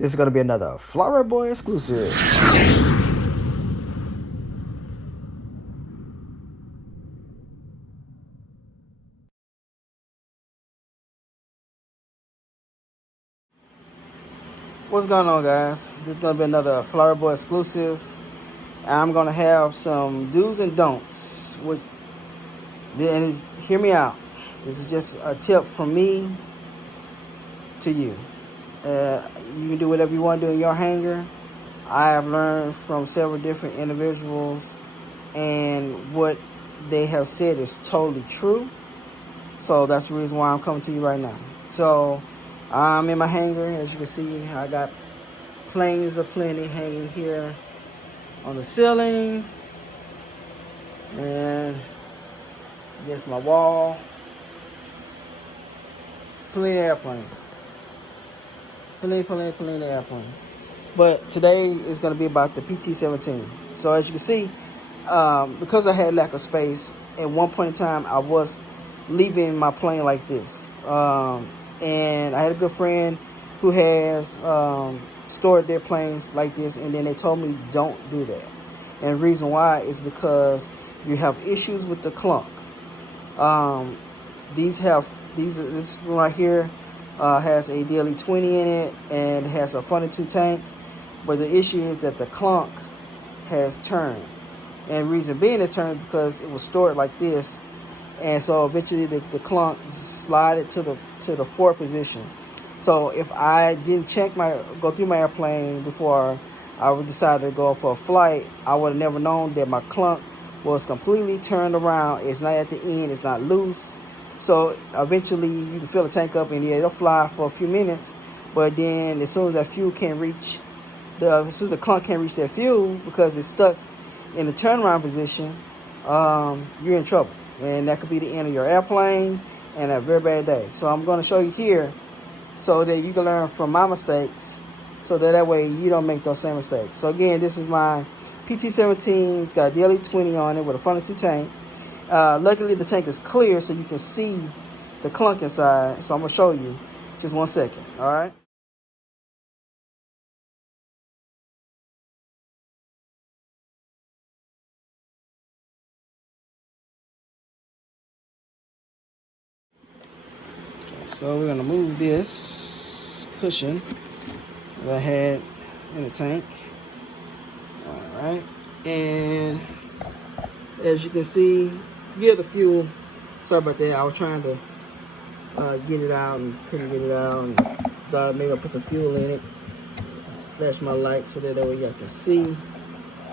This is going to be another Flower Boy exclusive. What's going on, guys? This is going to be another Flower Boy exclusive. I'm going to have some do's and don'ts. And hear me out. This is just a tip from me to you. You can do whatever you want to do in your hanger. I have learned from several different individuals, and what they have said is totally true. So that's the reason why I'm coming to you right now. So I'm in my hanger. As you can see, I got planes of plenty hanging here on the ceiling and against my wall. Plenty of airplanes. Plenty of airplanes. But today is going to be about the PT-17. So as you can see, because I had lack of space, at one point in time I was leaving my plane like this. And I had a good friend who has stored their planes like this, and then they told me don't do that. And the reason why is because you have issues with the clunk. This one right here has a DLE-20 in it and has a funnel 2 tank, but the issue is that the clunk has turned, and the reason being it's turned because it was stored like this, and so eventually the clunk slided to the forward position. So if I didn't go through my airplane before I would decide to go for a flight, I would have never known that my clunk was completely turned around. It's not at the end, it's not loose. So eventually you can fill the tank up, and yeah, it'll fly for a few minutes, but then as soon as that fuel can't reach, as soon as the clunk can't reach that fuel because it's stuck in the turnaround position, you're in trouble. And that could be the end of your airplane and a very bad day. So I'm going to show you here so that you can learn from my mistakes, so that way you don't make those same mistakes. So again, this is my PT-17. It's got a DLE-20 on it with a funnel 2 tank. Luckily the tank is clear so you can see the clunk inside. So I'm going to show you just 1 second. All right. So we're going to move this cushion that I had in the tank. All right. And as you can see, forget the fuel. Sorry about that. I was trying to get it out and couldn't get it out. And thought maybe I'll put some fuel in it. Flash my light so that way y'all can see.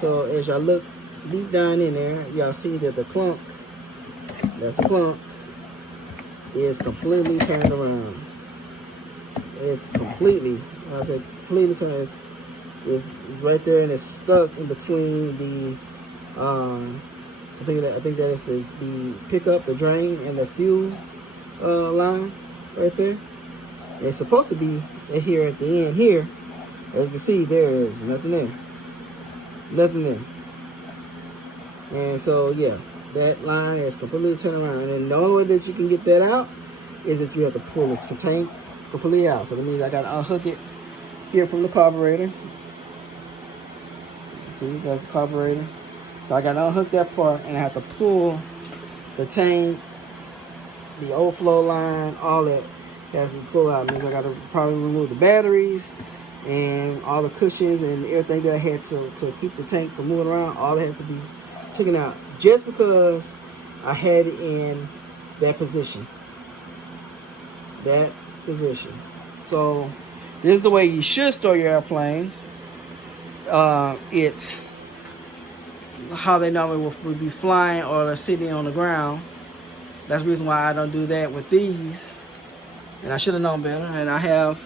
So as y'all look deep down in there, y'all see that the clunk, that's the clunk, is completely turned around. It's completely, I said completely turned. It's right there, and it's stuck in between the I think that is the pickup, the drain, and the fuel line right there. It's supposed to be here at the end here. As you can see, there is nothing there. Nothing there. And so yeah, that line is completely turned around, and the only way that you can get that out is that you have to pull this tank completely out. So that means I got to unhook it here from the carburetor. See, that's the carburetor. So I got to unhook that part, and I have to pull the tank, the overflow line, all that has to be pulled out. It means I got to probably remove the batteries and all the cushions and everything that I had to keep the tank from moving around. All that has to be taken out just because I had it in that position. That position. So this is the way you should store your airplanes. It's how they normally would be flying or they're sitting on the ground. That's the reason why I don't do that with these. And I should have known better. And I have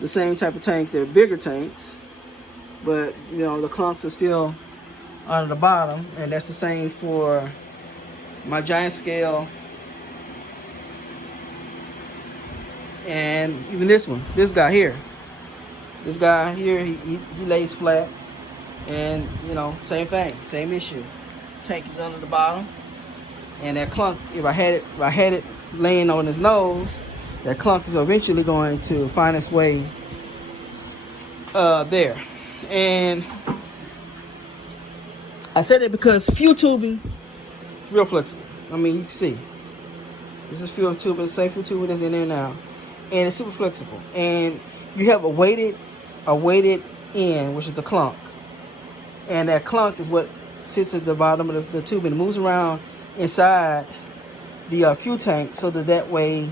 the same type of tanks. They're bigger tanks, but you know the clunks are still under the bottom, and that's the same for my giant scale and even this one. This guy here, he lays flat, and you know, same thing, same issue. Tank is under the bottom, and that clunk, if I had it laying on his nose, that clunk is eventually going to find its way there. And I said it because fuel tubing is real flexible. I mean, you can see this is fuel tubing, the same fuel tubing that's in there now, and it's super flexible. And you have a weighted end, which is the clunk, and that clunk is what sits at the bottom of the tube and moves around inside the fuel tank, so that way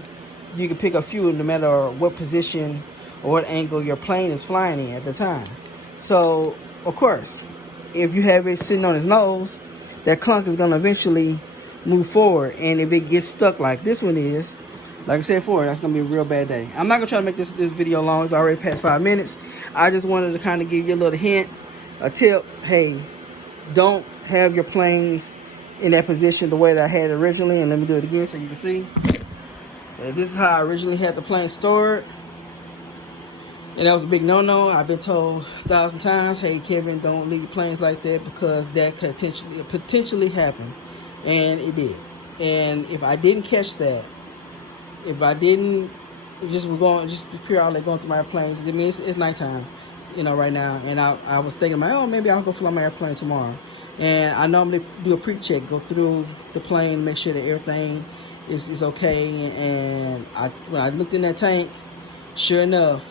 you can pick up fuel no matter what position or what angle your plane is flying in at the time. So, of course, if you have it sitting on its nose, that clunk is going to eventually move forward. And if it gets stuck like this one is, like I said before, that's going to be a real bad day. I'm not going to try to make this video long. It's already past 5 minutes. I just wanted to kind of give you a little hint, a tip. Hey, don't have your planes in that position the way that I had it originally. And let me do it again so you can see. This is how I originally had the plane stored. And that was a big no-no. I've been told 1,000 times, hey, Kevin, don't leave planes like that because that could potentially happen. And it did. And if I didn't catch that, if I didn't, just periodically going through my airplanes, I mean, it's nighttime, you know, right now. And I was thinking, oh, maybe I'll go fly my airplane tomorrow. And I normally do a pre-check, go through the plane, make sure that everything is okay. And when I looked in that tank, sure enough,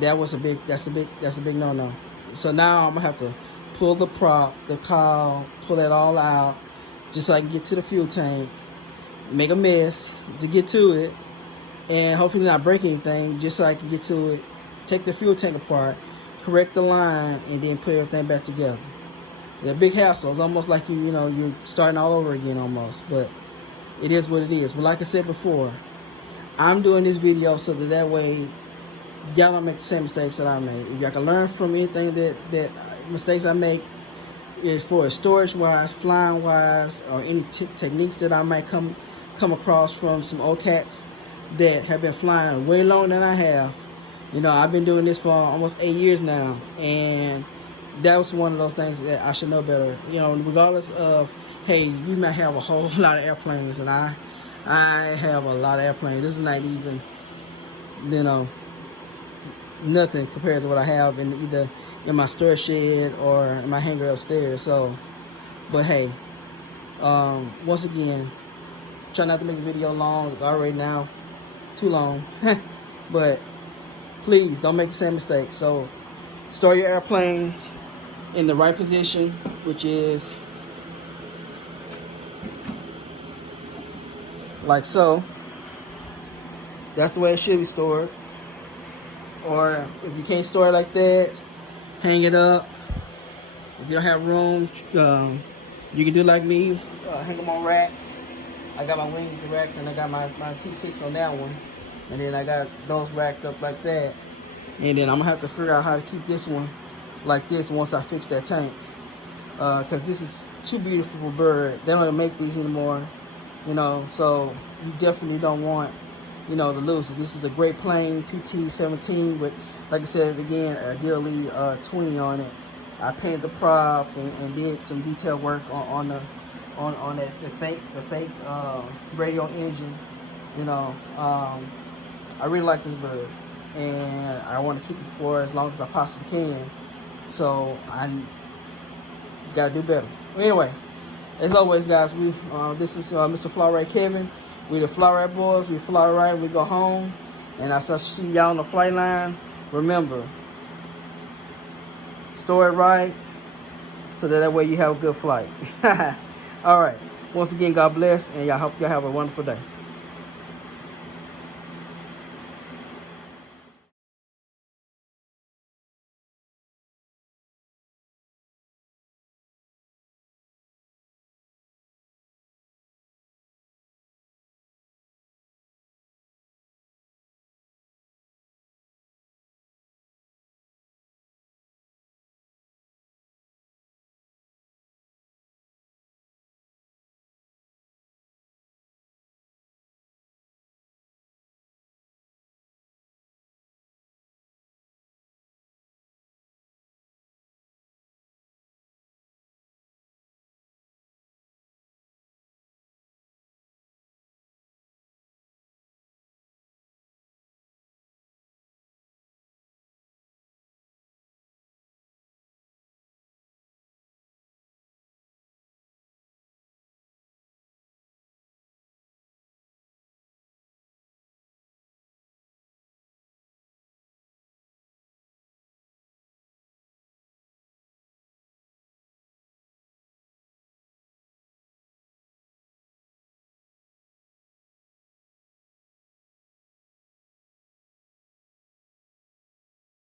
that's a big no-no. So now I'm gonna have to pull the prop, the cowl, pull that all out, just so I can get to the fuel tank, make a mess to get to it, and hopefully not break anything, just so I can get to it, take the fuel tank apart, correct the line, and then put everything back together. It's a big hassle. It's almost like you're starting all over again almost, but it is what it is. But like I said before, I'm doing this video so that way y'all don't make the same mistakes that I made. If y'all can learn from anything that mistakes I make, is for storage wise, flying wise, or any techniques that I might come across from some old cats that have been flying way longer than I have. You know, I've been doing this for almost 8 years now, and that was one of those things that I should know better. You know, regardless of, hey, you might have a whole lot of airplanes, and I have a lot of airplanes. This is not even, you know, nothing compared to what I have either in my storage shed or in my hangar upstairs. So, but hey, once again, try not to make the video long. It's already now too long. But please don't make the same mistake. So store your airplanes in the right position, which is like so. That's the way it should be stored. Or if you can't store it like that, hang it up. If you don't have room, you can do like me, hang them on racks. I got my wings and racks, and I got my T6 on that one. And then I got those racked up like that. And then I'm going to have to figure out how to keep this one like this once I fix that tank. Because this is too beautiful for bird. They don't even make these anymore. You know, so you definitely don't want, you know, to lose it. This is a great plane, PT-17 with, like I said again, ideally 20 on it. I painted the prop and did some detail work on the fake radio engine. You know, I really like this bird, and I want to keep it for as long as I possibly can. So I gotta do better. Anyway, as always, guys, this is Mr. Fly Right Kevin. We the Fly Right boys. We fly right. We go home, and I see y'all on the flight line. Remember, store it right, so that way you have a good flight. All right. Once again, God bless, and y'all hope y'all have a wonderful day.